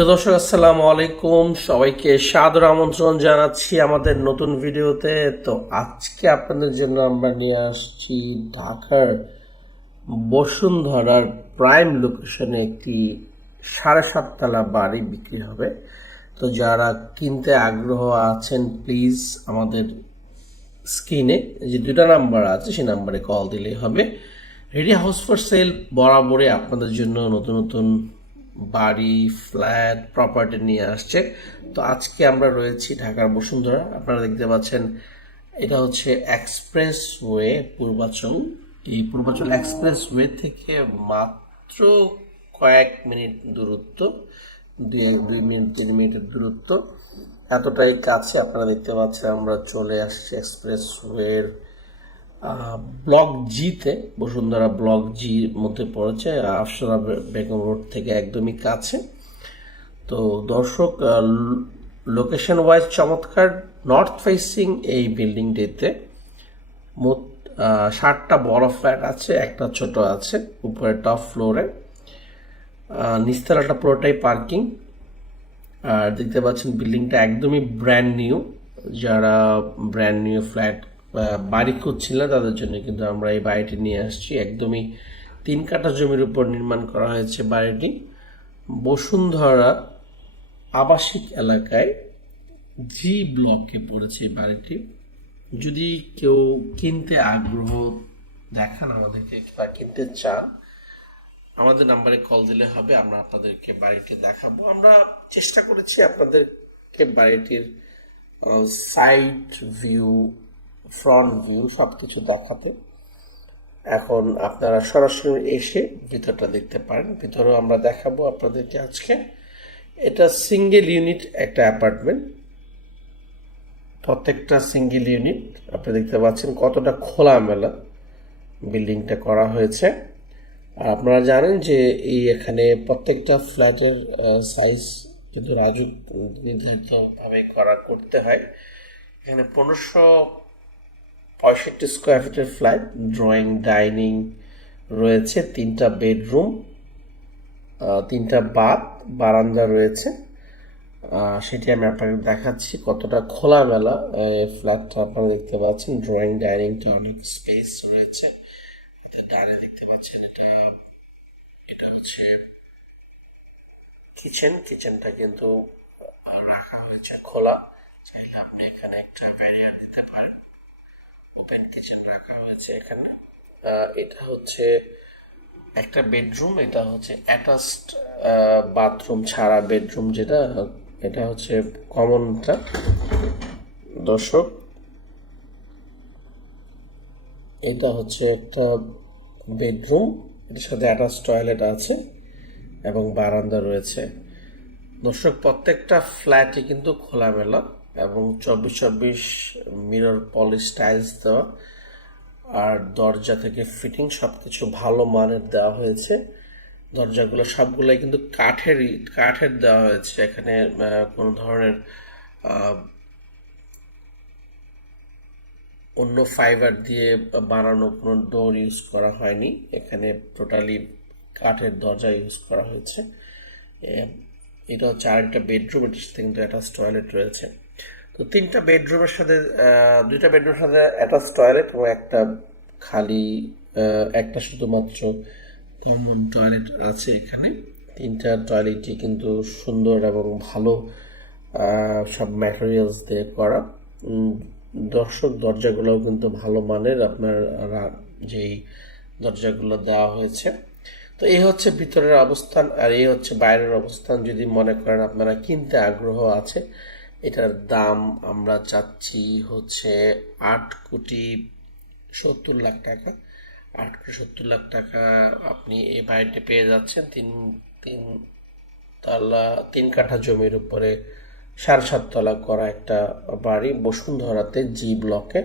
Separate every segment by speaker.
Speaker 1: তো দর্শক, আসসালামু আলাইকুম। সবাইকে সাদর আমন্ত্রণ জানাচ্ছি আমাদের নতুন ভিডিওতে। তো আজকে আপনাদের জন্য আমরা নিয়ে আসছি ঢাকার বসুন্ধরার প্রাইম লোকেশনে একটি সাড়ে সাততলা বাড়ি বিক্রি হবে। তো যারা কিনতে আগ্রহ আছেন, প্লিজ আমাদের স্ক্রিনে যে দুটা নাম্বার আছে, সেই নাম্বারে কল দিলেই হবে। রেডি হাউস ফর সেল, বরাবরই আপনাদের জন্য নতুন নতুন বাড়ি ফ্ল্যাট প্রপার্টি নিয়ে আসছে। তো আজকে আমরা রয়েছি ঢাকার বসুন্ধরা। আপনারা দেখতে পাচ্ছেন, এটা হচ্ছে এক্সপ্রেস ওয়ে পূর্বাচল। এই পূর্বাচল এক্সপ্রেস ওয়ে থেকে মাত্র কয়েক মিনিট দূরত্ব, দুই এক, দুই মিনিট, তিন মিনিটের দূরত্ব। এতটাই কাছে আপনারা দেখতে পাচ্ছেন, আমরা চলে আসছি এক্সপ্রেস ওয়ের ব্লক জিতে, বসুন্ধরা ব্লক জির মধ্যে পড়েছে আফসরা বেগম রোড থেকে একদমই কাছে। তো দর্শক লোকেশন ওয়াইজ চমৎকার নর্থ ফেসিং এই বিল্ডিংটিতে মোট ষাটটা বড় ফ্ল্যাট আছে, একটা ছোট আছে, উপরে টপ ফ্লোরে নিচতলাটা পুরোটাই পার্কিং আর দেখতে পাচ্ছেন বিল্ডিংটা একদমই ব্র্যান্ড নিউ যারা ব্র্যান্ড নিউ ফ্ল্যাট বাড়ি খুঁজছিলেন তাদের জন্য, কিন্তু আমরা এই বাড়িটি নিয়ে আসছি। একদমই তিন কাঠা জমির উপর নির্মাণ করা হয়েছে বাড়িটি। বসুন্ধরা আবাসিক এলাকায় জি ব্লকে পড়েছে এই বাড়িটি। যদি কেউ কিনতে আগ্রহ দেখান আমাদেরকে বা কিনতে চান, আমাদের নাম্বারে কল দিলে হবে, আমরা আপনাদেরকে বাড়িটি দেখাবো। আমরা চেষ্টা করেছি আপনাদেরকে বাড়িটির সাইট ভিউ ফ্রন্ট ভিউ সব কিছু দেখাতে। এখন আপনারা সরাসরি এসে ভিতরটা দেখতে পারেন। ভিতরেও আমরা দেখাবো আপনাদেরকে আজকে। এটা সিঙ্গেল ইউনিট একটা অ্যাপার্টমেন্ট প্রত্যেকটা সিঙ্গেল ইউনিট আপনি দেখতে পাচ্ছেন কতটা খোলামেলা বিল্ডিংটা করা হয়েছে। আর আপনারা জানেন যে এই এখানে প্রত্যেকটা ফ্ল্যাটের সাইজ কিন্তু রাজু নির্ধারিতভাবে করা করতে হয়, এখানে পনেরোশো পঁয়ষট্টি স্কোয়ার ফিটের ফ্ল্যাট ড্রয়িং ডাইনিং রয়েছে, তিনটা বেডরুম তিনটা বাথ বারান্দা রয়েছে। সেটি আমি আপনাকে দেখাচ্ছি কতটা খোলামেলা ফ্ল্যাটটা আপনারা দেখতে পাচ্ছেন। ড্রয়িং ডাইনিংটা অনেক স্পেস রয়েছে। ডাইনিং দেখতে পাচ্ছেন, এটা এটা হচ্ছে কিচেন কিচেনটা কিন্তু রাখা হয়েছে খোলা। চাইলে আপনি এখানে একটা ব্যারিয়ার দিতে পারেন। ওপেন কিচেন রাখা হয়েছে এখানে। এটা হচ্ছে একটা বেডরুম, এটা হচ্ছে অ্যাটাচড বাথরুম ছাড়া বেডরুম যেটা, এটা হচ্ছে কমনটা। দর্শক, এটা হচ্ছে একটা বেডরুম, এটার সাথে অ্যাটাচ টয়লেট আছে এবং বারান্দা রয়েছে। দর্শক, প্রত্যেকটা ফ্ল্যাটই কিন্তু খোলামেলা। এবং চব্বিশ চব্বিশ মিরর পলিশ টাইলস দেওয়া। আর দরজা থেকে ফিটিং সব কিছু ভালো মানের দেওয়া হয়েছে। দরজাগুলো সবগুলোই কিন্তু কাঠেরই, কাঠের দেওয়া হয়েছে। এখানে কোনো ধরনের অন্য ফাইবার দিয়ে বানানো কোনো ডোর ইউজ করা হয়নি। এখানে টোটালি কাঠের দরজা ইউজ করা হয়েছে। এটা আরেকটা বেডরুম সাথে কিন্তু অ্যাটাচ টয়লেট রয়েছে। তো তিনটা বেডরুমের সাথে দুইটা বেডরুমের সাথে অ্যাটাচ টয়লেট এবং একটা খালি একটা শুধুমাত্র কমন টয়লেট আছে এখানে। তিনটা টয়লেটই কিন্তু সুন্দর এবং ভালো সব ম্যাটেরিয়ালস দিয়ে করা। দর্শক দরজাগুলোও কিন্তু ভালো মানের, আপনার যেই দরজাগুলো দেওয়া হয়েছে। তো এই হচ্ছে ভিতরের অবস্থান, আর এই হচ্ছে বাইরের অবস্থান। যদি মনে করেন আপনারা কিনতে আগ্রহ আছে এটার দাম আমরা চাচ্ছি হচ্ছে আট কোটি সত্তর লাখ টাকা। আট কোটি সত্তর লাখ টাকা আপনি এই বাড়িটি পেয়ে যাচ্ছেন। তিন তিন তলা, তিন কাঠা জমির উপরে সাড়ে সাত তলা করা একটা বাড়ি বসুন্ধরাতে জি ব্লকে।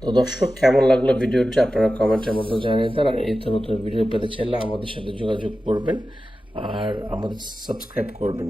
Speaker 1: তো দর্শক, কেমন লাগল ভিডিওটি আপনারা কমেন্টের মধ্যে জানিয়ে দেন। আর এই নতুন ভিডিও পেতে চাইলে আমাদের সাথে যোগাযোগ করবেন আর আমাদের সাবস্ক্রাইব করবেন।